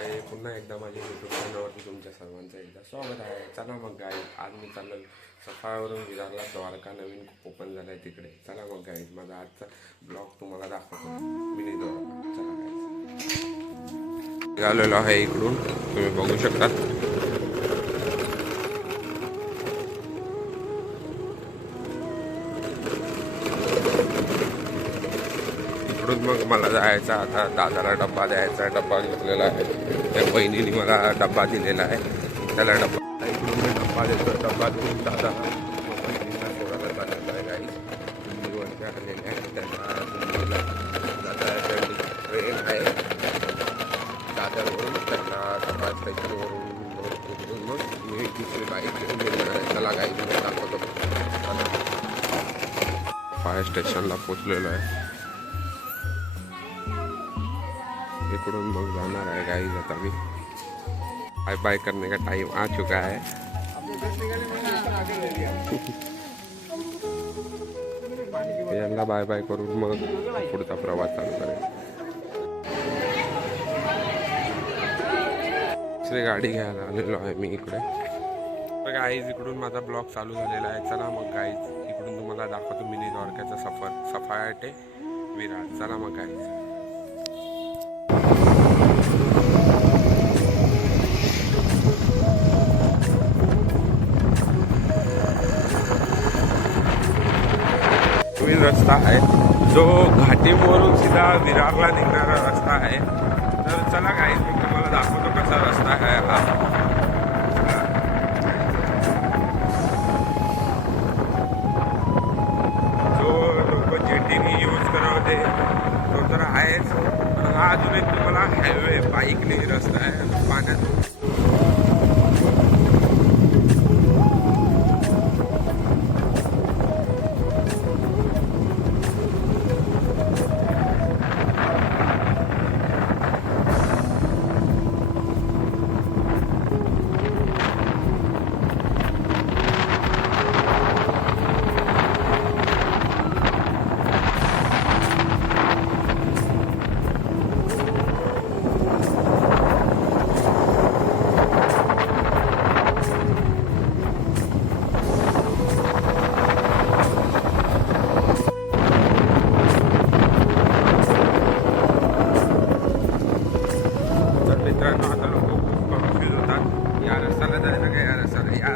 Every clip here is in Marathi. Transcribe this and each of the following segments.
पुन्हा एकदा माझ्या यूट्यूब चॅनलवरती तुमच्या सर्वांचं एकदा स्वागत आहे. चला मग गाईज, आज मी चाललो सफाळवरून विरारला. द्वारका नवीन ओपन झालं आहे तिकडे. चला मग गाईज, माझा आजचा ब्लॉग तुम्हाला दाखवतो. मिनी द्वारका. चला गाईज, आलेलो आहे इकडून, तुम्ही बघू शकता. इकडून मग मला जायचा आता दादाला डब्बा द्यायचा. डब्बा घेतलेला आहे, त्या बहिणीने मला डब्बा दिलेला आहे. त्याला डब्बा इकडून मी डब्बा देतो. डब्बा देऊन दादा बहिणीला सोडायला चाललेला आहे. गाई दिल्लीवरती आलेले आहे. त्यांना दिल्लीला जायचं ट्रेन आहे दादरवरून. त्यांना सकाळ स्टेशनवरून मग मी दुसरी बाईक घेऊन त्याला गाई दाखवतो. फायर स्टेशनला पोचलेलो आहे. इकडून मग जाणार है गाइस. आता भी बाय बाय करने का टाइम आ चुका है. यांना बाय बाय करून मग पुढचा प्रवास चालू करेल. दुसरी गाडी घ्यायला आलेलो आहे मी इकडे. तर गाईज, इकडून माझा ब्लॉग चालू झालेला आहे. चला मग गाईज, इकडून तुम्हाला दाखवतो मिनी द्वारकाचा सफर सफाळा ते विरार. चला मग गाईज. रस्ता आहे जो घाटीवरून सीधा विरारला निघणारा रस्ता आहे. तर चला गाईज, मी तुम्हाला दाखवतो कसा रस्ता आहे हा. जो लोक जेटीने यूज करावते तो तर आहेच, पण हा अजून एक तुम्हाला हायवे बाईकने रस्ता आहे पाण्यात.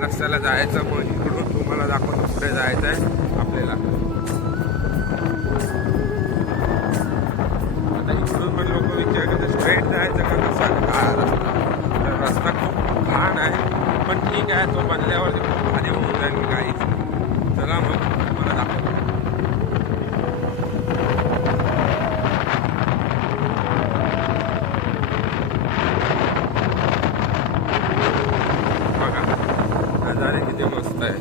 रस्त्याला जायचं, मग इकडून तुम्हाला दाखवतो पुढे जायचं आहे आपल्याला. आता इकडून पण लोक विचार करतात स्ट्रेट जायचं का कसा रस्ता. तर रस्ता खूप घाण आहे, पण ठीक आहे, तो बनल्यावरती खूप भारी होऊन जाईल गाईच. चला मग तुम्हाला दाखवतो. किती मस्त आहे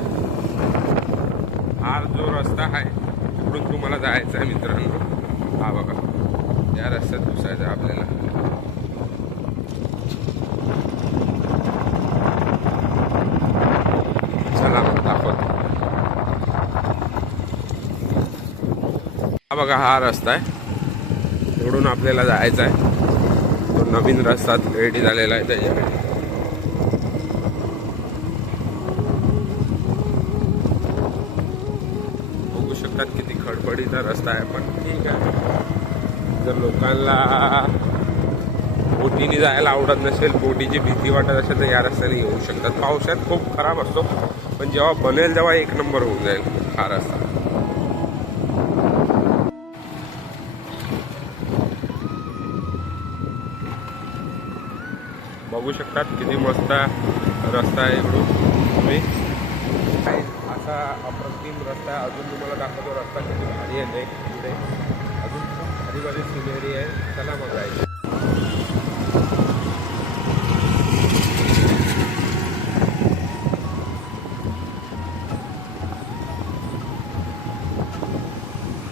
हा जो रस्ता आहे. तिकडून तुम्हाला जायचं आहे मित्रांनो. हा बघा, या रस्त्यात घुसायचं आहे आपल्याला. चला मग दाखवतो. हा बघा, हा रस्ता आहे. तिकडून आपल्याला जायचं आहे. तो नवीन रस्ता रेडी झालेला आहे त्याच्याकडे. किती खडबडीचा रस्ता आहे, पण ठीक आहे. जर लोकांना बोटीने जायला आवडत नसेल, बोटीची भीती वाटत असेल, तर या रस्त्याने येऊ शकतात. पावसात खूप खराब असतो, पण जेव्हा बनेल तेव्हा एक नंबर होऊन जाईल हा रस्ता. बघू शकतात किती मस्त रस्ता आहे इकडून. तुम्ही असा अप्रतिम रस्ता आहे. अजून तुम्हाला दाखवतो रस्ता किती भारी आहे. पुढे अजून खूप भारी भारी सिनेरी आहे. चला मग जायचं.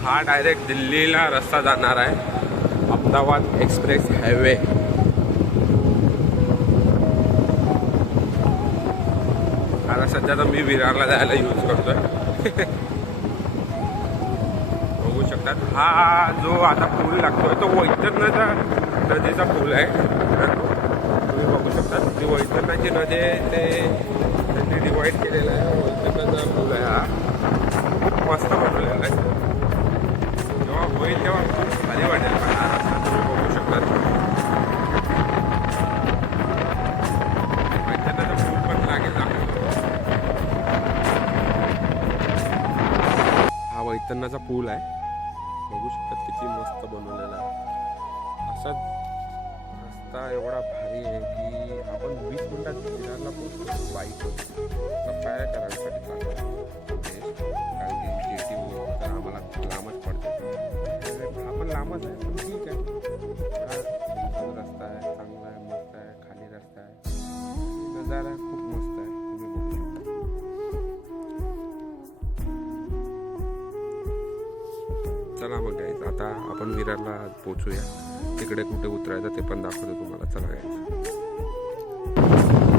हा डायरेक्ट दिल्लीला रस्ता जाणार आहे. Ahmedabad express highway. आता सध्या तर मी विरारला जायला यूज करतोय. बघू शकतात हा जो आता पूल लागतोय तो वैतरणीचा नदीचा पूल आहे. जी नदी आहे ते त्यांनी डिवाईड केलेलं आहे. वैतरणाचा पूल आहे हा, खूप मस्त बनवलेला आहे. जेव्हा होईल तेव्हा खूप भारी वाटेल. पण हा रस्ता तुम्ही बघू शकता. वैतरणाचा पूल पण लागेल हा वैतरणाचा पूल आहे. बघू शकतात किती मस्त बनवलेला आहे. असाच रस्ता एवढा भारी आहे की आपण 20 मिनिटात विरारला पोहोचतो बाईकवर. पाया करायसाठी चालतो कारण की जेटी तर आम्हाला लांबच पडतो. हा पण लांबच आहे पण ठीक आहे. हा रस्ता आहे, चांगला आहे, मस्त आहे. खाली रस्ता आहे, नजारा खूप मस्त आहे. तुम्ही बघू शकता. चला मग गाईज आता आपण विरारला पोहोचूया. तिकडे कुठे उतरायचं ते पण दाखवतो तुम्हाला. चला गाईज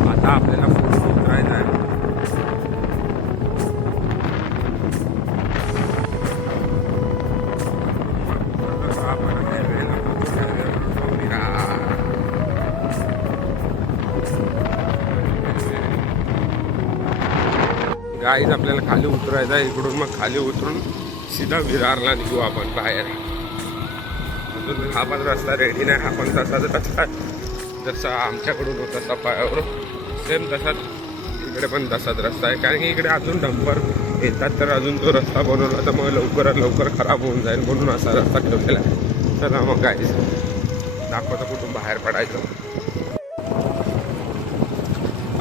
आता आपल्याला पुढे उतरायचं आहे. गाईज आपल्याला खाली उतरायचं आहे इकडून. मग खाली उतरून सीधा विरारला निघू आपण बाहेर. अजून हा पण रस्ता रेडी नाही. हा पण तसा जसा आमच्याकडून होता सफाळ्यावरून सेम तसाच इकडे पण तसाच रस्ता आहे. कारण की इकडे अजून डंपर येतात तर अजून तो रस्ता बनवला तर मग लवकरात लवकर खराब होऊन जाईल म्हणून असा रस्ता ठेवलेला आहे. चला मग गाईज दाखवतो कुठून बाहेर पडायचं.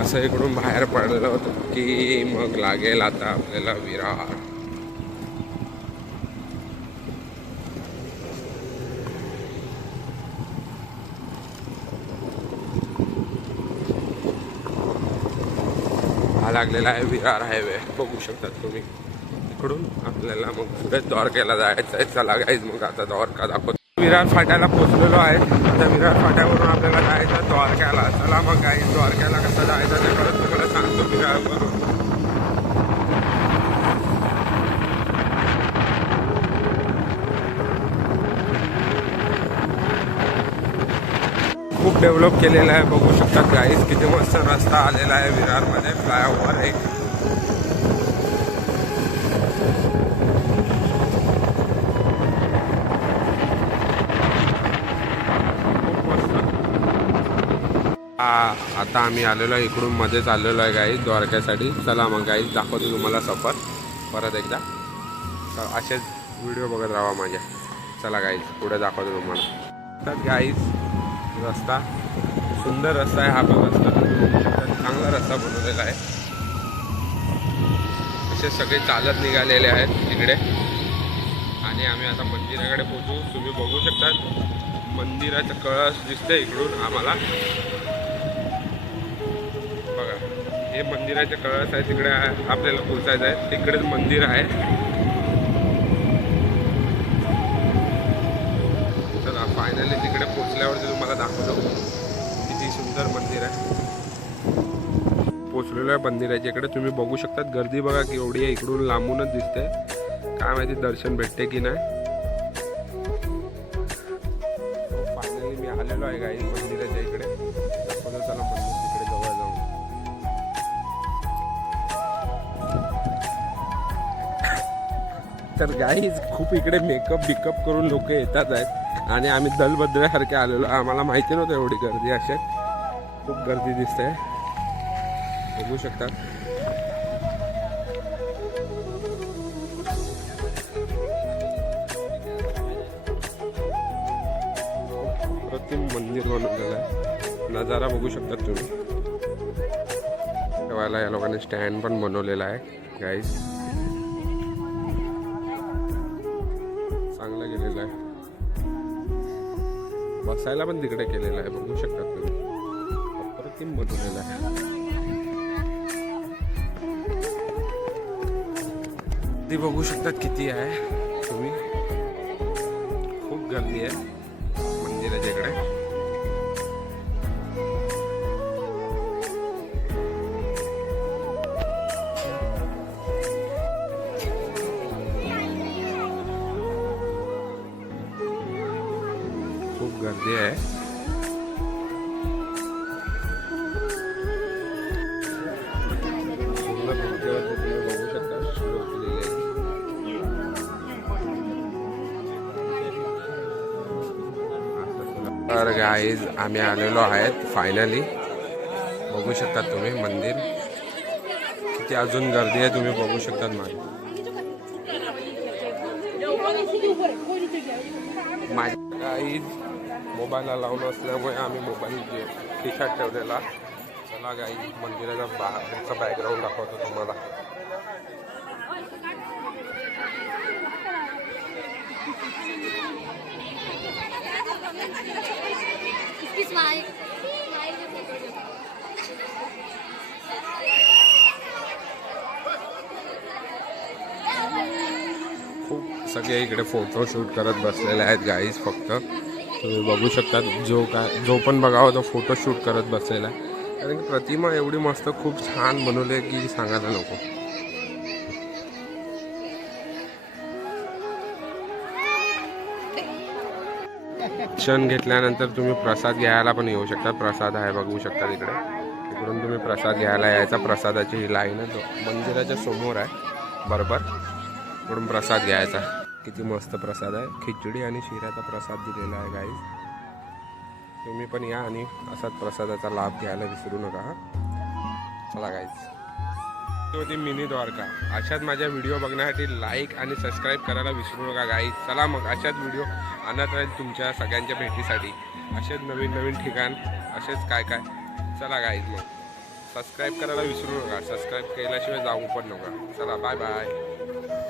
असं इकडून बाहेर पडलं होतं की मग लागेल आता आपल्याला विरार. हा लागलेला आहे विरार हायवे. बघू शकतात तुम्ही. इकडून आपल्याला मग पुढे द्वारकेला जायचं आहे. चला गाईज मग आता द्वारका दाखवतो. विरार फाट्याला पोहोचलेलो आहे. आता विरार फाट्यावरून आपल्याला जायचं द्वारक्याला. चला मग गाईज द्वारक्याला कसं जायचं ते परत तुम्हाला सांगतो विरारवरून. खूप डेव्हलप केलेलं आहे. बघू शकतात गाईज किती मस्त रस्ता आलेला आहे विरारमध्ये. फ्लायओव्हर आहे. खूप मस्त. आता आम्ही आलेलो आहे इकडून मध्येच आलेलो आहे गाईज द्वारक्यासाठी. चला मग गाईज दाखवतो तुम्हाला सफर परत एकदा. असेच व्हिडिओ बघत राहा माझ्या. चला गाईज पुढे दाखवतो तुम्हाला. तर गाईज रस्ता सुंदर रस्ता आहे. हा पण रस्ता चांगला रस्ता बनवलेला आहे. असे सगळे चालत निघालेले आहेत तिकडे. आणि आम्ही आता मंदिराकडे पोहोचू. तुम्ही बघू शकतात मंदिराचं कळस दिसतंय इकडून आम्हाला. बघा हे मंदिराचे कळस आहे. तिकडे आपल्याला पोचायचं आहे. तिकडेच मंदिर आहे. चला फायनली तिकडे पोचल्यावरती तुम्हाला दाखवतो किती सुंदर मंदिर आहे. पोचलेलो आहे मंदिराच्या इकडे. तुम्ही बघू शकतात गर्दी बघा की एवढी आहे. इकडून लांबूनच दिसते. काय माहिती दर्शन भेटते की नाही. फायनली मी आलेलो आहे गाईज मंदिराच्या इकडे. दाखवतो चला मंदिर तिकडे जवळ जाऊन. तर गाईज खूप इकडे मेकअप बिकअप करून लोक येतात आहेत. आणि आम्ही दलभद्रासारखे आलेलो. आम्हाला माहिती नव्हतं एवढी गर्दी असेल. खूप गर्दी दिसते बघू शकतात. अप्रतिम मंदिर बनवलेलं आहे. नजारा बघू शकतात तुम्ही. ठेवायला या लोकांनी स्टँड पण बनवलेला आहे गाईज. चांगलं गेलेलं आहे. बसायला पण तिकडे केलेलं आहे. बघू शकतात तुम्ही. अप्रतिम बनवलेलं आहे. ती बघू शकतात किती आहे तुम्ही. खूप गर्दी आहे मंदिराच्या इकडे. खूप गर्दी आहे. तर गाईज आम्ही आलेलो आहेत फायनली. बघू शकतात तुम्ही मंदिर किती अजून गर्दी आहे, तुम्ही बघू शकतात. माझ्या गाईज मोबाईलला लावून असल्यामुळे आम्ही मोबाईल खिशात ठेवलेला. चला गाईज मंदिराचा बाहेरचा बॅकग्राऊंड दाखवतो तुम्हाला. खूप सगळे इकडे फोटो शूट करत बसलेले आहेत गाईज. फक्त तुम्ही बघू शकता, जो पण बघावं तो फोटो शूट करत बसलेला आहे. कारण की प्रतिमा एवढी मस्त खूप छान बनवली आहे की सांगायला नको. दर्शन घेतल्यानंतर तुम्ही प्रसाद घ्यायला पण येऊ शकता. प्रसाद आहे बघू शकता तिकडे. तिकडून तुम्ही प्रसाद घ्यायला यायचा. प्रसादाची ही लाईन आहे मंदिराच्या समोर आहे बरोबर. तिकडून प्रसाद घ्यायचा. किती मस्त प्रसाद आहे. खिचडी आणि शिऱ्याचा प्रसाद दिलेला आहे गाईज. तुम्ही पण या आणि असाच प्रसादाचा लाभ घ्यायला विसरू नका. चला गाईज, होती मिनी द्वारका. अशाच माझ्या व्हिडिओ बघण्यासाठी लाईक आणि सबस्क्राईब करायला विसरू नका गाईज. चला मग अशाच व्हिडिओ आणत राहील तुमच्या सगळ्यांच्या भेटीसाठी. असेच नवीन नवीन ठिकाण, असेच काय काय. चला गाईज मग सबस्क्राईब करायला विसरू नका. सबस्क्राईब केल्याशिवाय जाऊ पण नका. चला बाय बाय.